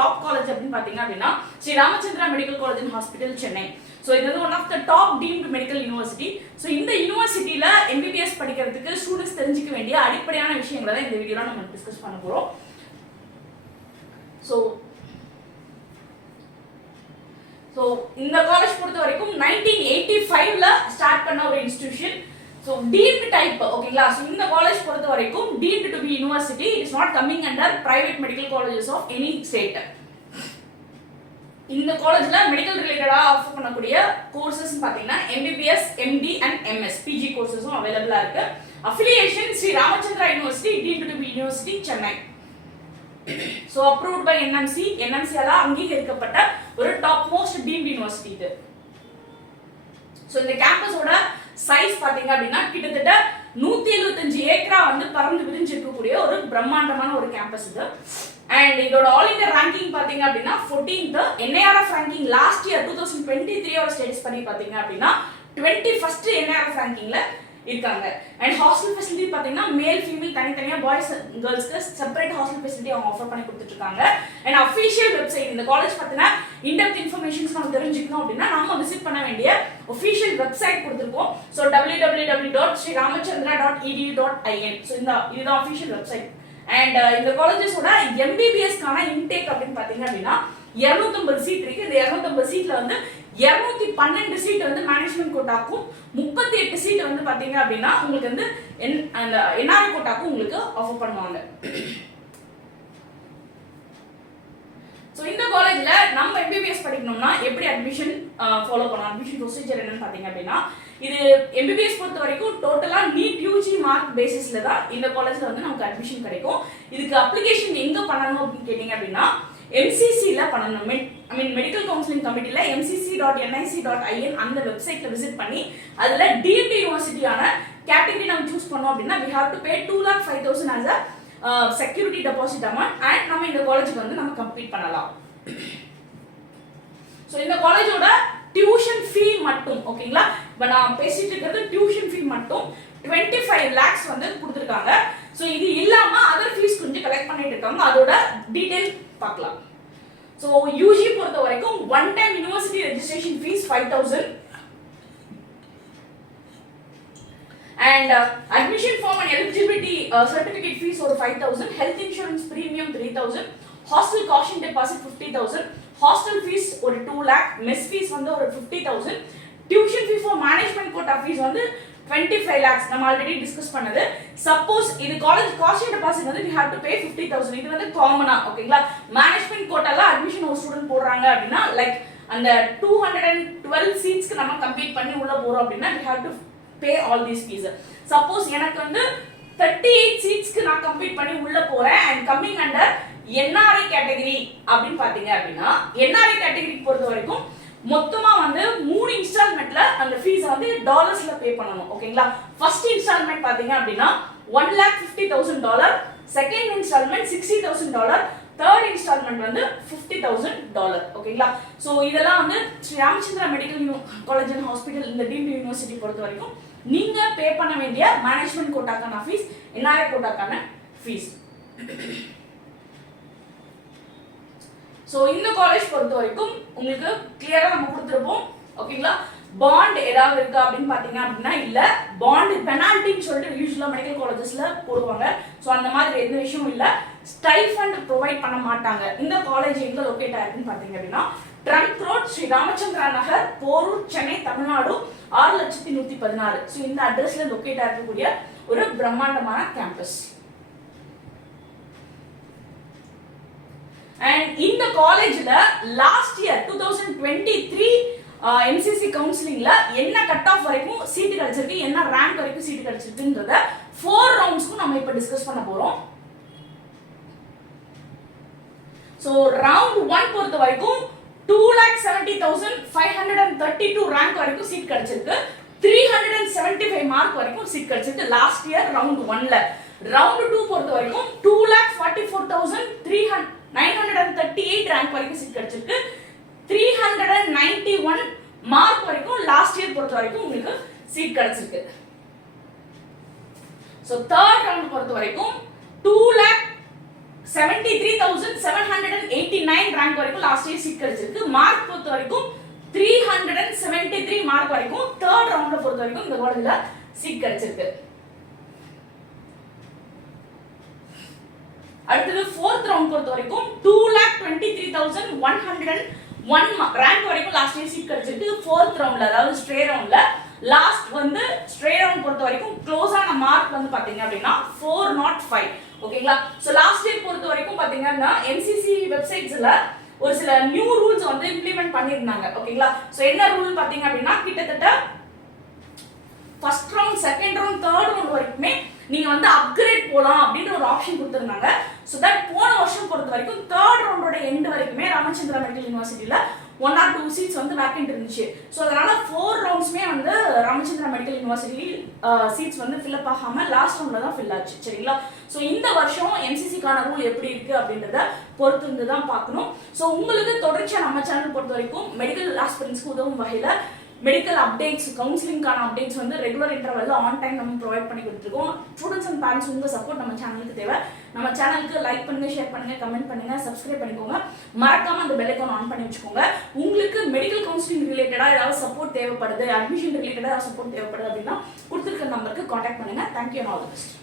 Top college அப்படின்னு பாத்தீங்க அப்படின்னா Shri Ramachandra medical college and hospital Chennai. So இது வந்து one of the top deemed medical university. So இந்த யூனிவர்சிட்டியில MBBS படிக்கிறதுக்கு ஸ்டூடெண்ட்ஸ் தெரிஞ்சுக்க வேண்டிய அடிப்படையான விஷயங்களை தான் இந்த வீடியோல நம்ம டிஸ்கஸ் பண்ண போறோம். ஸோ இந்த காலேஜ் பொறுத்த வரைக்கும் 1985ல ஸ்டார்ட் பண்ண ஒரு இன்ஸ்டிடியூஷன். ஸோ டீம்டு டைப் ஓகேங்களா. ஸோ இந்த காலேஜ் பொறுத்த வரைக்கும் deemed to be university, it is not coming under private medical colleges of any state. இந்த காலேஜ்ல மெடிக்கல் ரிலேட்டடா ஆஃபர் பண்ணக்கூடிய கோர்சஸ் பாத்தீங்கன்னா MBBS, MD and MS PG கோர்சஸும் அவைலபிளா இருக்கு. Affiliation Shri Ramachandra university, deemed to be university Chennai. So approved by NMC ஆல அங்கீகரிக்கப்பட்ட ஒரு டாப் மோஸ்ட் டீம்டு யூனிவர்சிட்டி இது. ஸோ இந்த கேம்பஸோட சைஸ் பாத்தீங்க அப்படின்னா கிட்டத்தட்ட 175 ஏக்கரா வந்து பறந்து விரிஞ்சு இருக்கக்கூடிய ஒரு பிரம்மாண்டமான ஒரு கேம்பஸ் இது. அண்ட் இதோட ஆல் இந்தியா ரேங்கிங் பாத்தீங்க அப்படின்னா 14th, NIRF ranking last year 2023 ஓட ஸ்டேட்டஸ் பண்ணி பாத்தீங்க அப்படின்னா 21st NIRF ரேங்கிங்ல இருக்காங்க. அண்ட் ஹாஸ்டல் ஃபெசிலிட்டி பாத்தீங்கன்னா மேல் ஃபீமேல் தனித்தனியா பாய்ஸ் கேர்ள்ஸ்க்கு செப்பரேட் ஹாஸ்டல் ஃபெசிலிட்டி அவங்க ஆஃபர் பண்ணி கொடுத்துட்டு இருக்காங்க. அண்ட் அஃபிஷியல் வெப்சைட் இந்த காலேஜ் பத்தின இன்டெப்த் இன்ஃபர்மேஷன்ஸ் நம்ம தெரிஞ்சுக்கணும் அப்படின்னா நம்ம விசிட் பண்ண வேண்டிய ஒஃபிஷியல் வெப்சைட் கொடுத்துருக்கோம். So www.sriramachandra.edu.in. ஸோ இதுதான் அஃபிஷியல் வெப்சைட். அண்ட் இந்த காலேஜஸோட MBBS-க்கான இன்டேக் அப்படின்னு பாத்தீங்க அப்படின்னா 250 சீட் இருக்கு. இந்த 250 சீட்ல வந்து 212 சீட் வந்து மேனேஜ்மெண்ட் கோட்டாக்கும், 38 சீட் வந்து பாத்தீங்க அப்படின்னா உங்களுக்கு வந்து அந்த NRI கோட்டாக்கும் உங்களுக்கு ஆஃபர் பண்ணுவாங்க. ஸோ இந்த காலேஜ்ல நம்ம MBBS படிக்கணும்னா எப்படி அட்மிஷன் ஃபாலோ பண்ணலாம், அட்மிஷன் ப்ரொசீஜர் என்னன்னு பாத்தீங்க அப்படின்னா இது MBBS பொறுத்த வரைக்கும் டோட்டலா NEET UG மார்க் பேசிஸ்ல தான் இந்த காலேஜ்ல வந்து நமக்கு அட்மிஷன் கிடைக்கும். இதுக்கு அப்ளிகேஷன் எங்க பண்ணணும் அப்படின்னு கேட்டீங்க அப்படின்னா MCC-ல பண்ணணும். மெடிக்கல் கவுன்சிலிங் கமிட்டில mcc.nic.in அந்த வெப்சைட்ல விசிட் பண்ணி அதுல டீம்டு யூனிவர்சிட்டியான கேட்டகரி நம்ம சூஸ் பண்ணோம் அப்படின்னா we have to pay 2,05,000 as a security deposit amount and நம்ம இந்த காலேஜுக்கு வந்து நம்ம கம்ப்ளீட் பண்ணலாம். ஸோ இந்த காலேஜோட டியூஷன் ஃபீ மட்டும் ஓகேங்களா, இப்போ நான் பேசிட்டு இருக்கிறது டியூஷன் ஃபீ மட்டும் 25 lakhs வந்து கொடுத்துருக்காங்க. ஸோ இது இல்லாம அதர் ஃபீஸ் கொஞ்சம் கலெக்ட் பண்ணிட்டு இருக்காங்க, அதோட டீடைல் பார்க்கலாம். ஸோ UG பொறுத்த வரைக்கும் one time university registration fees 5,000 and admission form and eligibility certificate fees ஒரு 5,000, health insurance premium 3,000, hostel caution deposit 50,000, hostel fees ஒரு 2 lakh, mess fees வந்து ஒரு 50,000, tuition fee for management quota fees வந்து 25 lakhs நம்ம already discuss பண்ணது. Suppose இது college cost deposit வந்து we have to pay 50,000. இது வந்து காமனா ஓகேங்களா. மேனேஜ்மெண்ட் கோட்டால அட்மிஷன் ஒரு ஸ்டூடண்ட் போடுறாங்க அப்படின்னா லைக் அந்த 212 சீட்ஸ்க்கு நம்ம கம்ப்ளீட் பண்ணி உள்ள போறோம் அப்படின்னா we have to pay all these fees. Suppose எனக்கு வந்து 38 சீட்ஸ்க்கு நான் கம்ப்ளீட் பண்ணி உள்ள போறேன் and coming under NRI category அப்படின்னு பாத்தீங்க அப்படின்னா NRI கேட்டகரிக்கு பொறுத்த வரைக்கும் மொத்தமா வந்து 3 இன்ஸ்டால்மெண்ட்ல அந்த ஃபீஸ் வந்து டாலர்ஸ்ல பே பண்ணனும் ஓகேங்களா. ஃபர்ஸ்ட் இன்ஸ்டால்மெண்ட் பாத்தீங்க அப்படின்னா $1,50,000, செகண்ட் இன்ஸ்டால்மெண்ட் $60,000, தேர்ட் இன்ஸ்டால்மெண்ட் வந்து $50,000 ஓகேங்களா. சோ இதெல்லாம் வந்து Sri Ramachandra medical college and hospital இந்த டீம்டு யூனிவர்சிட்டி பொறுத்த வரைக்கும் நீங்க பே பண்ண வேண்டிய மேனேஜ்மெண்ட் கோட்டாக்கான ஃபீஸ், NRI கோட்டாக்கான ஃபீஸ். சோ இந்த காலேஜ் பொறுத்த வரைக்கும் உங்களுக்கு கிளியரா நம்ம கொடுத்திருப்போம் ஓகேங்களா. பாண்ட் ஏதாவது இருக்கா அப்படின்னு பாத்தீங்க அப்படின்னா இல்ல. பாண்ட் பெனால்ட்டின்னு சொல்லிட்டு யூசுவலா மெடிக்கல் காலேஜஸ்ல போடுவாங்க. சோ அந்த மாதிரி எந்த விஷயமும் இல்ல. ஸ்டைஃபண்ட் ப்ரொவைட் பண்ண மாட்டாங்க. இந்த காலேஜ் எங்க லொகேட் ஆயிருக்குன்னு பாத்தீங்க அப்படின்னா ட்ரங்க் ரோட், ஸ்ரீ ராமச்சந்திரா நகர், போரூர், சென்னை, தமிழ்நாடு 6,116. சோ இந்த அட்ரஸ்ல லொகேட் ஆயிருக்கக்கூடிய ஒரு பிரம்மாண்டமான கேம்பஸ். அண்ட் இந்த காலேஜ்ல லாஸ்ட் இயர் 2023 MCC கவுன்சிலிங்ல என்ன கட் ஆஃப் வரைக்கும் சீட் கிடைச்சிருக்கு, என்ன ரேங்க் வரைக்கும் சீட் கிடைச்சிருக்குன்றத 4 ரவுண்ட்ஸ்க்கு நம்ம இப்ப டிஸ்கஸ் பண்ண போறோம். சோ ரவுண்ட் 1 பொறுத்த வரைக்கும் 2,70,532 ரேங்க் வரைக்கும் சீட் கிடைச்சிருக்கு. 375 மார்க் வரைக்கும் சீட் கிடைச்சிருக்கு லாஸ்ட் இயர் ரவுண்ட் 1ல. ரவுண்ட் 2 பொறுத்த வரைக்கும் 2,44,938 ரேங்க் வரைக்கும் சீட் கிடைச்சிருக்கு. 391 மார்க் வரைக்கும் லாஸ்ட் இயர் பொறுத்த வரைக்கும் உங்களுக்கு சீட் கிடைச்சிருக்கு. சோ தேர்ட் ரவுண்ட் பொறுத்த வரைக்கும் 2,73,789 ரேங்க் வரைக்கும் லாஸ்ட் இயர் சீட் கிடைச்சிருக்கு. மார்க் பொறுத்த வரைக்கும் 373 மார்க் வரைக்கும் தேர்ட் ரவுண்ட்ல பொறுத்த வரைக்கும் இந்த காலேஜ்ல சீட் கிடைச்சிருக்கு. அடுத்தது ஃபோர்த் ரவுண்ட் பொறுத்த வரைக்கும் 2,23,101 ரேங்க் வரைக்கும் லாஸ்ட் இயர் சீட் கிடைச்சிருக்கு. ஃபோர்த் ரவுண்ட்ல, அதாவது ஸ்ட்ரே ரவுண்ட்ல லாஸ்ட் வந்து ஸ்ட்ரே ரவுண்ட் பொறுத்த வரைக்கும் க்ளோஸ் ஆன மார்க் வந்து பாத்தீங்க அப்படின்னா 405. ஓகேங்களா? சோ லாஸ்ட் இயர் பொறுத்த வரைக்கும் பாத்தீங்கன்னா எம்சிசி வெப்சைட்ஸ்ல ஒரு சில நியூ ரூல்ஸ் வந்து இம்ப்ளிமெண்ட் பண்ணிருந்தாங்க. ஓகேங்களா? சோ என்ன ரூல் பாத்தீங்க அப்படின்னா கிட்டத்தட்ட first round, second round, third round வரைக்குமே நீங்க வந்து அப்கிரேட் போலாம் அப்படின்ற ஒரு ஆப்ஷன் கொடுத்திருந்தாங்க. சோ தட் போன வருஷம் பொறுத்த வரைக்கும் தேர்ட் ரவுண்டோட எண்ட் வரைக்குமே ராமச்சந்திரா மெடிக்கல் யூனிவர்சிட்டியில 1 or 2 சீட்ஸ் வந்து வேக்கன்ட் இருந்துச்சு. ஸோ அதனால 4 ரவுண்ட்ஸ்மே வந்து ராமச்சந்திரா மெடிக்கல் யூனிவர்சிட்டி சீட்ஸ் வந்து ஃபில் அப் ஆகாம லாஸ்ட் ரவுண்ட்ல தான் ஃபில் ஆச்சு. சரிங்களா? ஸோ இந்த வருஷம் எம்சிசிக்கான ரூல் எப்படி இருக்கு அப்படின்றத பொறுத்து இருந்து தான் பார்க்கணும். ஸோ உங்களுக்கு தொடர்ச்சியா நம்ம சேனல் பொறுத்த வரைக்கும் மெடிக்கல் ஆஸ்பிரன்ஸ்க்கு உதவும் வகையில மெடிக்கல் அப்டேட்ஸ், கவுன்சிலிங்கான அப்டேட்ஸ் வந்து ரெகுலர் இன்டர்வல்ல ஆன் டைம் நம்ம ப்ரொவைட் பண்ணி கொடுத்துருக்கோம். ஸ்டூடெண்ட்ஸ் அண்ட் பேரண்ட்ஸ் உங்க சப்போர்ட் நம்ம சேனலுக்கு தேவை. நம்ம சேனலுக்கு லைக் பண்ணுங்க, ஷேர் பண்ணுங்க, கமெண்ட் பண்ணுங்க, சப்ஸ்கிரைப் பண்ணிக்கோங்க. மறக்காம அந்த பெல் ஐகான் ஆன் பண்ணி வச்சுக்கோங்க. உங்களுக்கு மெடிக்கல் கவுன்சிலிங் ரிலேட்டடா ஏதாவது சப்போர்ட் தேவைப்படுது, அட்மிஷன் ரிலேட்டடா சப்போர்ட் தேவைப்படுது அப்படின்னா கொடுத்துருக்க நம்பருக்கு கான்டாக்ட் பண்ணுங்க. Thank you and all the best.